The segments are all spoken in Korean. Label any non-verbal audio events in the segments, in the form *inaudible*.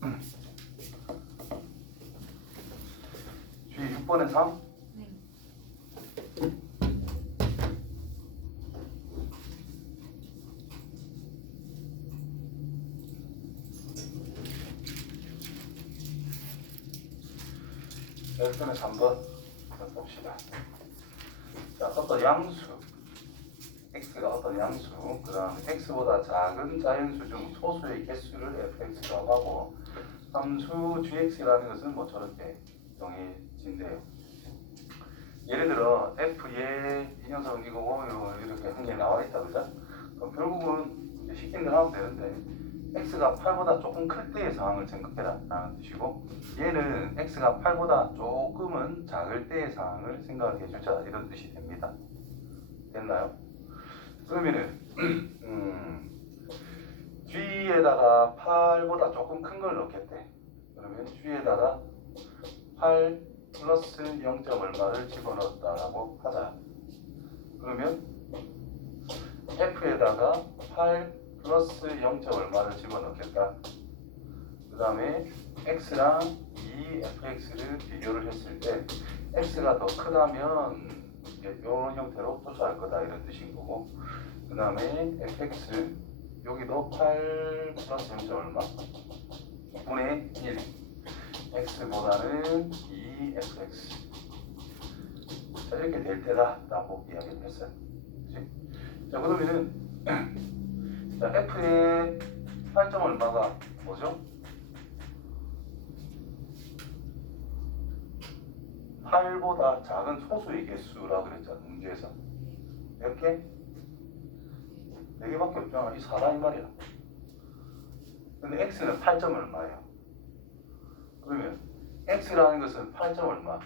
G 6번에 3? 네. X는 3번 봅시다. 자, 어떤 양수 x가 어떤 양수 그 다음 x보다 작은 자연수 중 소수의 개수를 fx라고 하고 함수 gx라는 것은 뭐 저렇게 정해진대요. 예를 들어 f의 이 녀석은 이거고 이거 이렇게 한 개 나와 있다 그죠? 그럼 결국은 이제 쉽게 하면 되는데 x가 8보다 조금 클 때의 상황을 생각해라 라는 뜻이고 얘는 x가 8보다 조금은 작을 때의 상황을 생각해 주자 이런 뜻이 됩니다. 됐나요? 그러면은 *clears throat* 음, g에다가 8보다 조금 큰 걸 넣겠대. 그러면 g에다가 8 플러스 0. 얼마를 집어넣었다라고 하자. 그러면 f에다가 8 플러스 0. 얼마를 집어넣겠다. 그 다음에 x랑 2fx를 비교를 했을 때 x가 더 크다면 이런 형태로 표시할 거다 이런 뜻인 거고 그 다음에 fx 여기도 8 플러스 0. 얼마? 분의 1 x보다는 2fx 자 이렇게 될 테다 라고 이야기를 했어요 그치? 자 그러면은 *clears throat* 자 f의 8점 얼마가 뭐죠? 8보다 작은 소수의 개수라 그랬잖아 문제에서 몇 개? 4개밖에 없잖아 이 4다 이 말이야 근데 x는 8점 얼마예요? 그러면 x라는 것은 8점 얼마?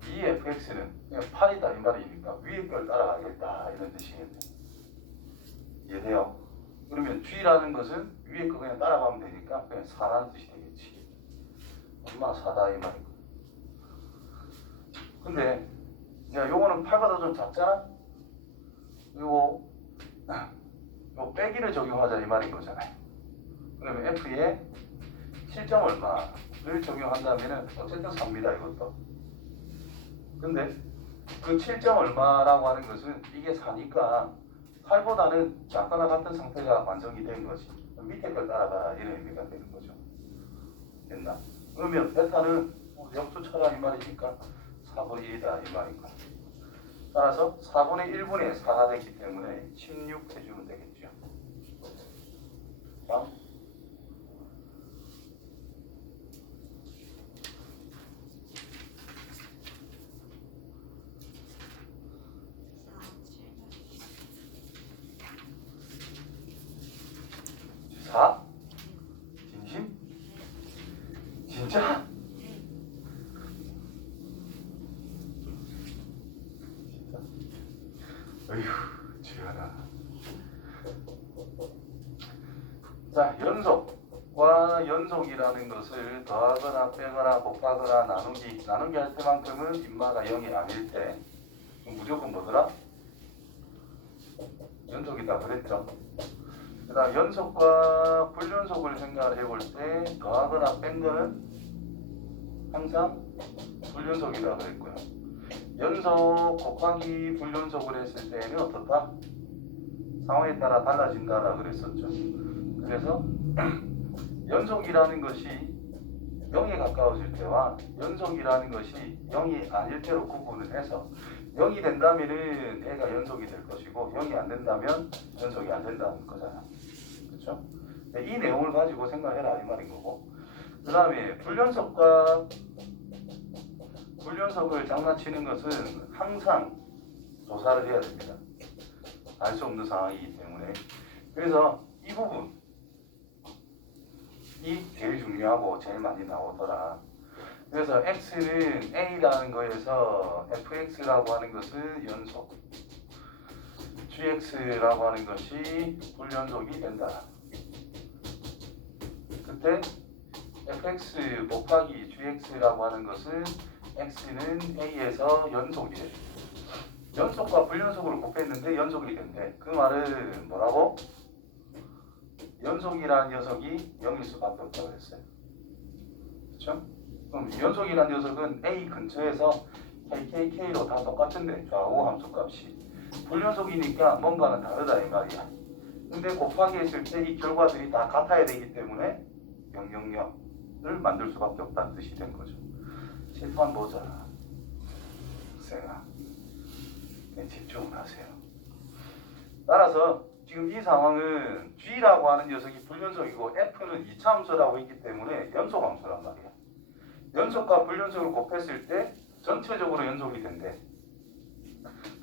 2fx는 그냥 8이다 이 말이니까 위에 걸 따라가겠다 이런 뜻이겠네 이해돼요? 그러면 g라는 것은 위에 거 그냥 따라가면 되니까 그냥 4라는 뜻이 되겠지 얼마 4다 이 말이고 근데 야 요거는 8보다 좀 작잖아? 요거 요 빼기를 적용하자 이 말인 거잖아요. 그러면 f에 7점 얼마를 적용한다면은 어쨌든 4입니다 이것도. 근데 그 7점 얼마라고 하는 것은 이게 4니까 8보다는 작거나 같은 상태가 완성이 된 거지. 밑에 걸 따라가 이런 의미가 되는 거죠. 됐나? 그러면 베타는 뭐 역수 쳐라 이 말이니까 4분의 1이다 이 말이고 따라서 4분의 1분의 4가 됐기 때문에 16 해주면 되겠죠. 다음 사? 진심? 진짜? 진짜? 어휴, 지연아. 자, 연속과 연속이라는 것을 더하거나 빼거나 곱하거나 나누기, 나누기 할 때만큼은 인마가 0이 아닐 때 무조건 뭐더라? 연속이다 그랬죠? 그 다음 연속과 불연속을 생각을 해볼 때 더하거나 뺀 거는 항상 불연속이라 그랬고요. 연속 곱하기 불연속을 했을 때는 어떻다? 상황에 따라 달라진다라 그랬었죠. 그래서 *clears throat* 연속이라는 것이 0에 가까워질 때와 연속이라는 것이 0이 아닐 때로 구분을 해서 0이 된다면은 애가 연속이 될 것이고 0이 안 된다면 연속이 안 된다는 거잖아. 그렇죠? 이 내용을 가지고 생각해라 이 말인 거고. 그 다음에 불연속과 불연속을 장난치는 것은 항상 조사를 해야 됩니다. 알 수 없는 상황이기 때문에. 그래서 이 부분 이 제일 중요하고 제일 많이 나오더라. 그래서 x는 a라는 거에서 fx라고 하는 것은 연속, gx라고 하는 것이 불연속이 된다. 그때 fx 곱하기 gx라고 하는 것은 x는 a에서 연속이래. 연속과 불연속으로 곱했는데 연속이 된대. 그 말은 뭐라고? 연속이라는 녀석이 0일 수밖에 없다고 그랬어요. 그렇죠? 그럼 연속이라는 녀석은 A 근처에서 KKK로 다 똑같은데 좌우 함수 값이 불연속이니까 뭔가는 다르다 이 말이야. 근데 곱하기 했을 때 이 결과들이 다 같아야 되기 때문에 000을 만들 수밖에 없다는 뜻이 된 거죠. 실판 보자. 학생아. 네, 집중을 하세요. 따라서 지금 이 상황은 G라고 하는 녀석이 불연속이고 F는 이차함수라고 했기 때문에 연속함수란 말이야. 연속과 불연속을 곱했을 때 전체적으로 연속이 된대.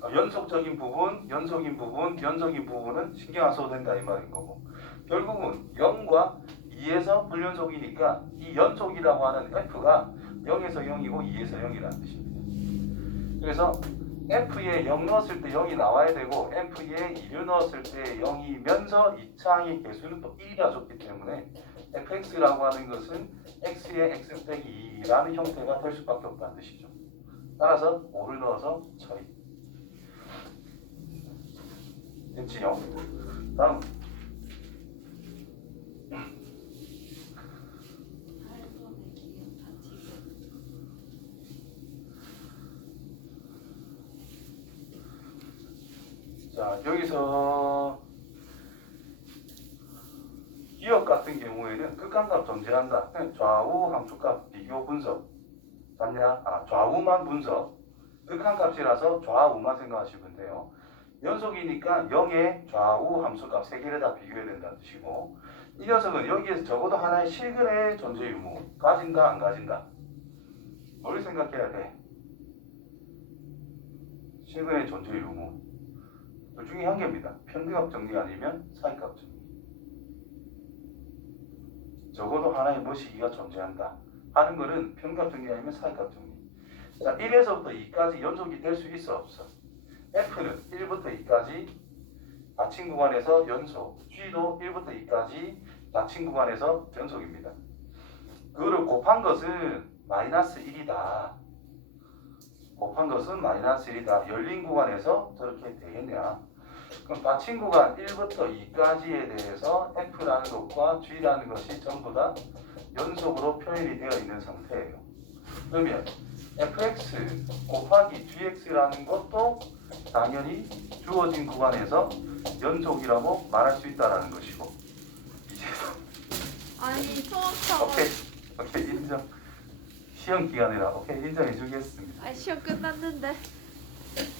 어, 연속적인 부분, 연속인 부분, 연속인 부분은 신경 안 써도 된다 이 말인 거고 결국은 0과 2에서 불연속이니까 이 연속이라고 하는 F가 0에서 0이고 2에서 0이라는 뜻입니다. 그래서 F에 0 넣었을 때 0이 나와야 되고 F에 2를 넣었을 때 0이면서 이 차항의 개수는 또 1이라 줬기 때문에 fx라고 하는 것은 x의 x 빼기 2라는 형태가 될 수밖에 없다는 뜻이죠. 따라서 5를 넣어서 처리. 됐지요? 다음 팔번의 기억 다 지금 자 여기서 기억 같은 경우에는 극한값 존재한다. 그냥 좌우 함수값 비교 분석. 맞냐? 아 좌우만 분석. 극한값이라서 좌우만 생각하시면 돼요. 연속이니까 0의 좌우 함수값 세 개를 다 비교해야 된다는 뜻이고 이 녀석은 여기에서 적어도 하나의 실근의 존재 유무 가진다 안 가진다 뭘 생각해야 돼? 실근의 존재 유무 둘 중에 한 개입니다. 편비값 정리 아니면 사이값 정리. 적어도 하나의 뭐시기가 존재한다. 하는 거는 편값 정리 아니면 사이값 정리. 자, 1에서부터 2까지 연속이 될 수 있어 없어? F는 1부터 2까지 닫힌 구간에서 연속, G도 1부터 2까지 닫힌 구간에서 연속입니다. 그거를 곱한 것은 마이너스 1이다. 곱한 것은 마이너스 1이다. 열린 구간에서 저렇게 되겠냐. 그럼 닫힌 구간 1부터 2까지에 대해서 F라는 것과 G라는 것이 전부 다 연속으로 표현이 되어 있는 상태예요. 그러면 fx 곱하기 gx라는 것도 당연히 주어진 구간에서 연속이라고 말할 수 있다라는 것이고 이제 아니 수업처럼 오케이 오케이 인정 시험 기간이라 오케이 인정해 주겠습니다. 아 시험 끝났는데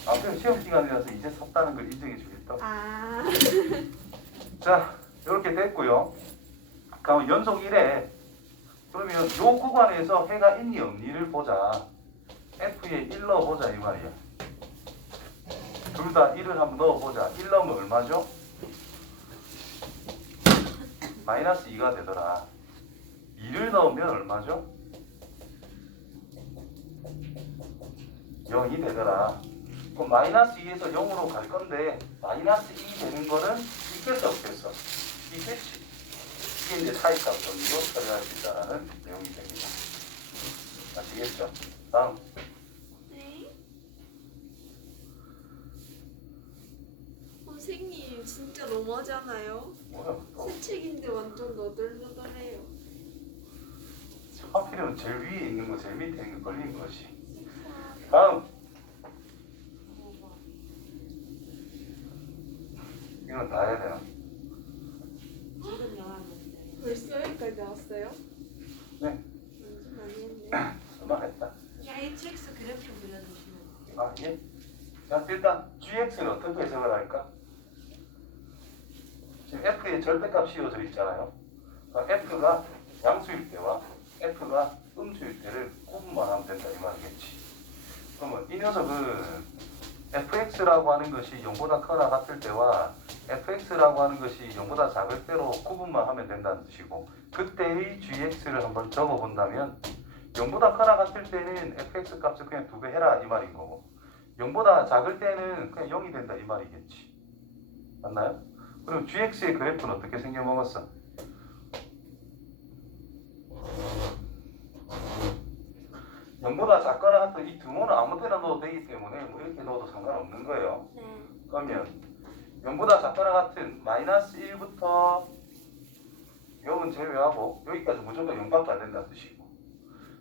아무튼 시험 기간이라서 이제 섰다는 걸 인정해 주겠다. 아 *laughs* 자 이렇게 됐고요. 그럼 연속 1에 그러면 요 구간에서 해가 있니 없니를 보자. F에 1 넣어보자 이 말이야. 둘 다 1을 한번 넣어보자. 1 넣으면 얼마죠? 마이너스 2가 되더라. 2를 넣으면 얼마죠? 0이 되더라. 그럼 마이너스 2에서 0으로 갈 건데 마이너스 2 되는 거는 있겠어 없겠어? 있겠지. 이게 이제 차이값 정리로 처리할 수 있다는 내용이 됩니다. 아시겠죠? 다음 네? 선생님 진짜 너무하잖아요 뭐야 또새 책인데 완전 너덜너덜해요 하필이면 제일 위에 있는 거 제일 밑에 있는 거 걸린 것이. 다음 이건 다 해야 되나? 지금 영화인데 벌써 여기까지 나왔어요? 네. 완전 많이 했네 수고했다. KHX 그래프 그려주시면 아 예. 자 일단 GX는 어떻게 해석을 할까? 지금 F의 절대값 씌워져 있잖아요. 그러니까 F가 양수일 때와 F가 음수일 때를 구분만 하면 된다 이 말이겠지. 그러면 이 녀석은 fx라고 하는 것이 0보다 크거나 같을 때와 fx라고 하는 것이 0보다 작을 때로 구분만 하면 된다는 뜻이고 그때의 gx를 한번 적어본다면 0보다 크거나 같을 때는 fx 값을 그냥 두 배 해라 이 말인 거고 0보다 작을 때는 그냥 0이 된다 이 말이겠지 맞나요? 그럼 gx의 그래프는 어떻게 생겨먹었어? 영보다 작거나 같은 이 등호는 아무 데나 넣어도 되기 때문에 뭐 이렇게 넣어도 상관없는 거예요. 네 그러면 0보다 작거나 같은 마이너스 1부터 0은 제외하고 여기까지 무조건 0밖에 안 된다는 뜻이고.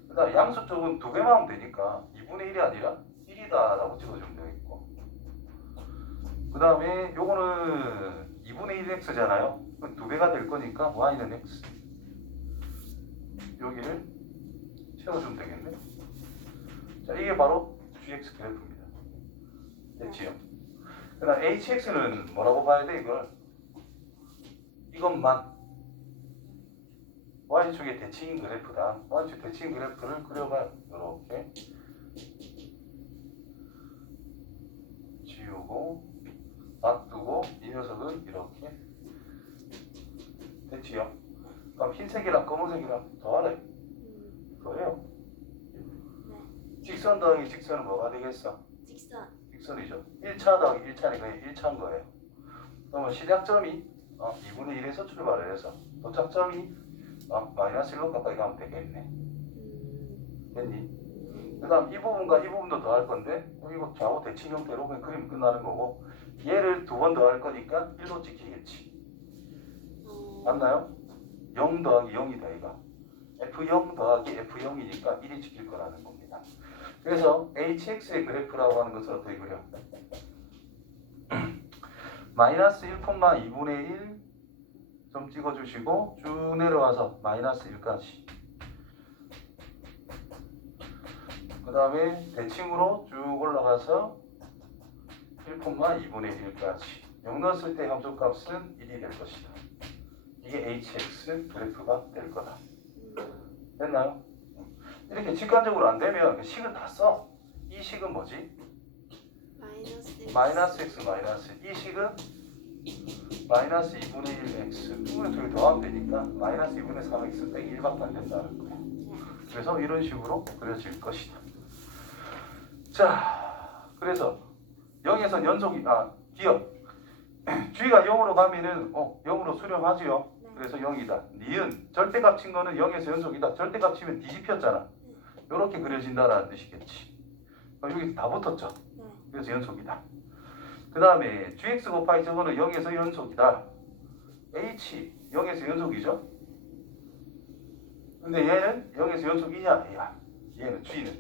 그 다음에 양수 쪽은 두 배만 하면 되니까 2분의 1이 아니라 1이다 라고 찍어주면 되겠고. 그 다음에 요거는 2분의 1x잖아요. 두 배가 될 거니까 y는 x. 여기를 채워주면 되겠네. 자 이게 바로 gx 그래프입니다. 됐지요? 그 다음 hx는 뭐라고 봐야 돼 이걸? 이것만. Y축의 대칭인 그래프다. Y축 대칭 그래프를 그려봐요. 이렇게. 지우고 놔두고 이 녀석은 이렇게. 됐지요? 그럼 흰색이랑 검은색이랑 더하래. 음, 그거예요. 네. 직선 더하기 직선은 뭐가 되겠어? 직선이죠. 1차 더하기 1차니까 그냥 1차인 거예요. 그러면 시작점이 어, 2분의 1에서 출발을 해서 도착점이 어, 마이너스 1로 가까이 가면 되겠네. 음, 됐니? 그 다음 이 부분과 이 부분도 더할 건데 어, 이거 좌우 대칭 형태로 그냥 그림 끝나는 거고 얘를 두 번 더 할 거니까 1로 찍히겠지. 어, 맞나요? 0 더하기 0이다 이거. F0 더하기 F0이니까 1이 찍힐 거라는 겁니다 그래서 HX의 그래프라고 하는 것을 어떻게 그려? 마이너스 1,2분의 1 좀 찍어주시고 쭉 내려와서 마이너스 1까지 그 다음에 대칭으로 쭉 올라가서 1,2분의 1까지 0 넣었을 때 함수값은 1이 될 것이다 이게 HX 그래프가 될 거다 음, 됐나요? 이렇게 직관적으로 안 되면 그 식은 다 써. 이 식은 뭐지? 마이너스. 마이너스 x 마이너스 이 식은 마이너스 2분의 1 x 2분의 2를 더하면 되니까 마이너스 2분의 3 x 빼기 1밖에 안 된다는 거야. 네. 그래서 이런 식으로 그려질 것이다. 자, 그래서 0에서 연속이 아 기억 g가 0으로 가면은 어 0으로 수렴하지요. 네. 그래서 0이다. 니은 절대값 친 거는 0에서 연속이다. 절대값 치면 뒤집혔잖아. 이렇게 그려진다라는 뜻이겠지. 그럼 여기 다 붙었죠. 네. 그래서 연속이다. 그 다음에 gx 곱하기 저거는 0에서 연속이다. h 0에서 연속이죠. 근데 얘는 0에서 연속이냐? 아니야. 얘는 g는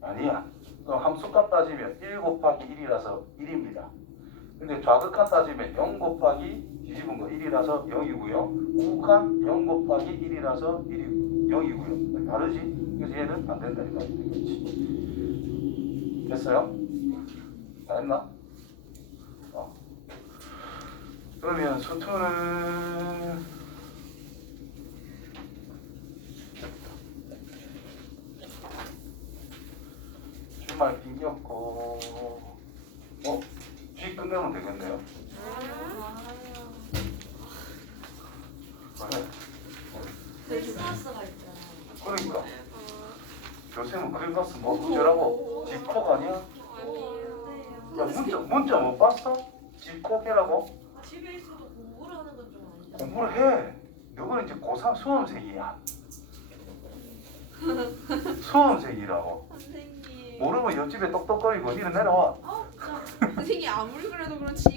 아니야. 그럼 함수값 따지면 1 곱하기 1이라서 1입니다. 근데 좌극한 따지면 0 곱하기 뒤집은 거 1이라서 0이고요. 우극한 0 곱하기 1이라서 1이 0이고요. 다르지? 얘는 안 된다 이 말이 되겠지. 됐어요? 다 했나? 어. 그러면 수투는 주말 빙겼고 어? G 끝내면 되겠네요. 그래. 크리스마스가 있잖아. 그러니까 요새는 크리스마스 뭐 어쩌라고? 집콕 아니야? 야 문자 문자 못 봤어? 집콕이라고? 집에 있어도 공부를 하는 건 좀 아니잖아. 공부를 해. 너는 이제 고3 수험생이야. *laughs* 수험생이라고. 선생님. 모르면 옆집에 똑똑거리고 니는 내려와. 아, 진짜. 선생님 아무리 그래도 그렇지